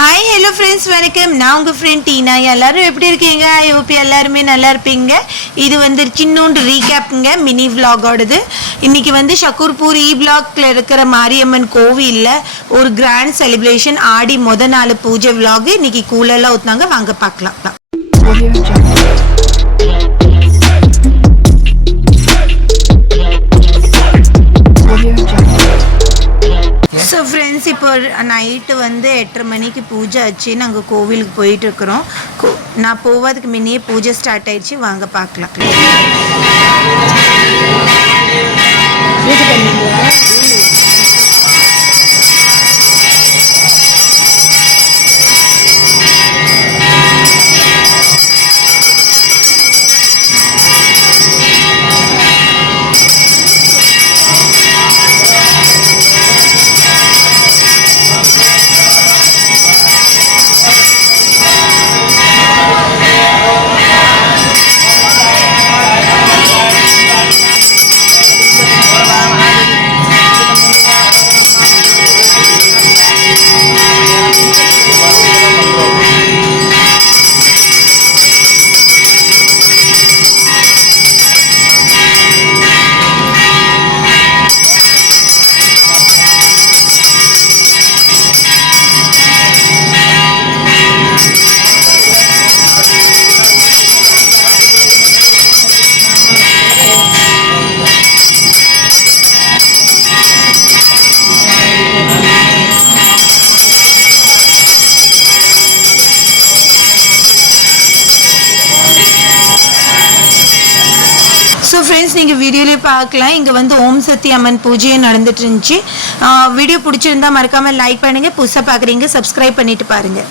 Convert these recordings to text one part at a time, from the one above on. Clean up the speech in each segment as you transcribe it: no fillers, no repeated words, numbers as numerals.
Hi hello friends, வணக்கம். நான் உங்கள் ஃப்ரெண்ட் டீனா. எல்லோரும் எப்படி இருக்கீங்க? ஐ ஹோப் எல்லாருமே நல்லா இருப்பீங்க. இது வந்து சின்னோண்டு ரீகேப்புங்க, மினி விலாகோடது. இன்றைக்கி வந்து ஷக்கூர்பூர் பிளாக்ல இருக்கிற மாரியம்மன் கோவிலில் ஒரு கிராண்ட் செலிப்ரேஷன். ஆடி நாள் பூஜை விலாகு. இன்றைக்கி கூலெல்லாம் ஊற்றுனாங்க, வாங்க பார்க்கலாம். ஸோ ஃப்ரெண்ட்ஸ், இப்போ நைட்டு வந்து 8:30 மணிக்கு பூஜை ஆச்சு. நாங்கள் கோவிலுக்கு போயிட்டுருக்குறோம். நான் போவதுக்கு முன்னே பூஜை ஸ்டார்ட் ஆயிடுச்சு, வாங்க பார்க்கலாம். ஸோ ஃப்ரெண்ட்ஸ், நீங்கள் வீடியோலேயே பார்க்கலாம். இங்கே வந்து ஓம் சக்தி அம்மன் பூஜையும் நடந்துட்டு இருந்துச்சு. வீடியோ பிடிச்சிருந்தா மறக்காமல் லைக் பண்ணுங்கள். புதுசாக பார்க்குறீங்க, சப்ஸ்கிரைப் பண்ணிட்டு பாருங்கள்.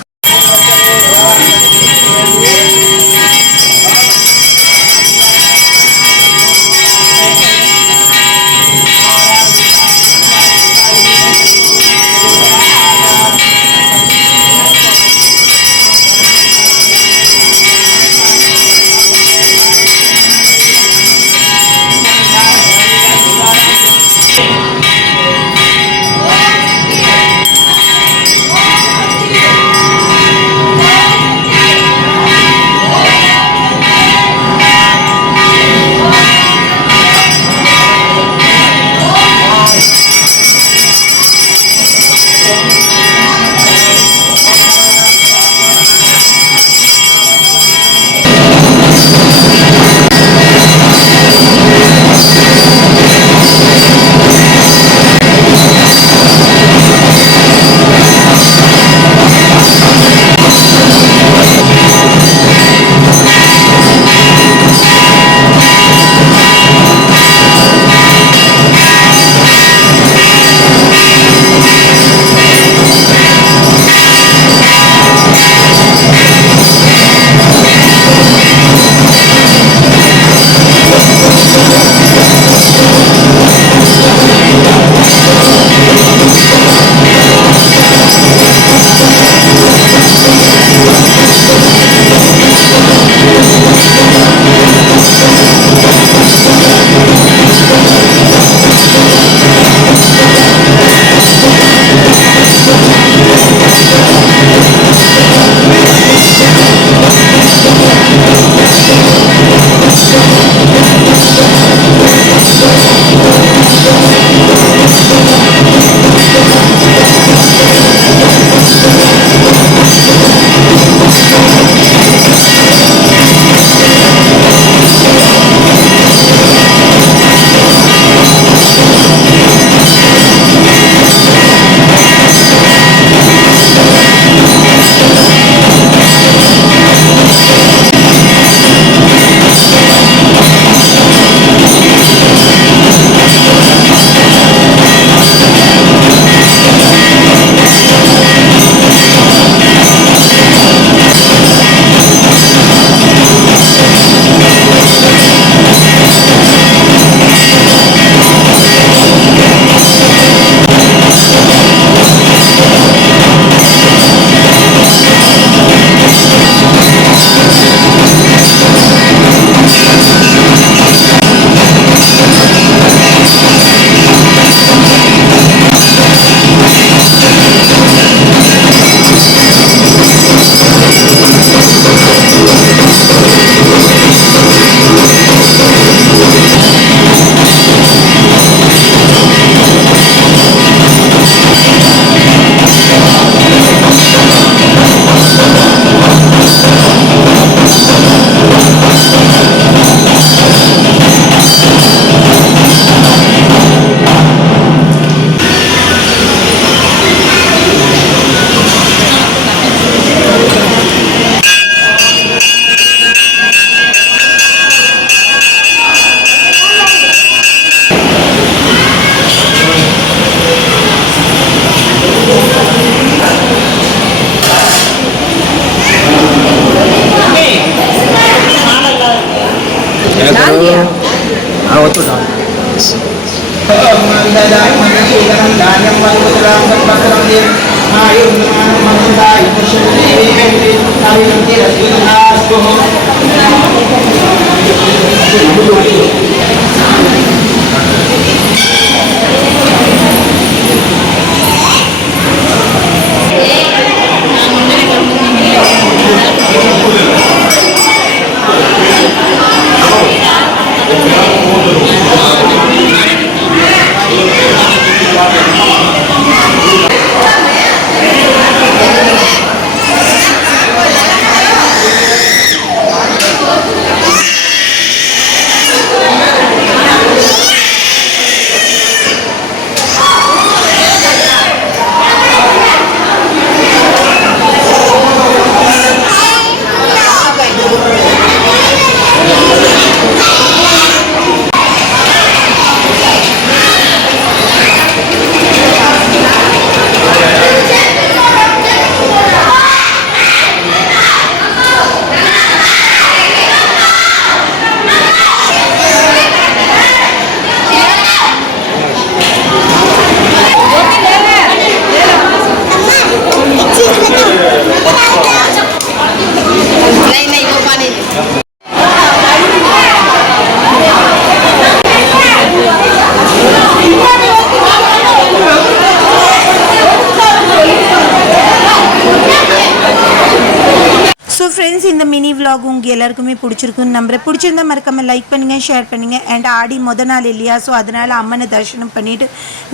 ஸோ ஃப்ரெண்ட்ஸ், இந்த மினி விலாக் உங்கள் எல்லாருக்குமே பிடிச்சிருக்குன்னு நம்புறேன். பிடிச்சிருந்தா மறக்காமல் லைக் பண்ணுங்கள், ஷேர் பண்ணுங்கள். அண்ட் ஆடி நாள் இல்லையா, ஸோ அதனால் அம்மனை தரிசனம் பண்ணிவிட்டு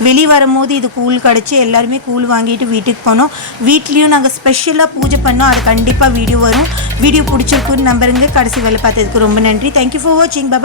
வெளியே வரும்போது இது கூழ் கிடச்சி எல்லாருமே கூழ் வாங்கிட்டு வீட்டுக்கு போனோம். வீட்லேயும் நாங்கள் ஸ்பெஷலாக பூஜை பண்ணோம். அது கண்டிப்பாக வீடியோ வரும். வீடியோ பிடிச்சிருக்குன்னு நம்புறேங்க. கடைசி வேலை பார்த்ததுக்கு ரொம்ப நன்றி. தேங்க்யூ ஃபார் வாட்சிங். பாய்.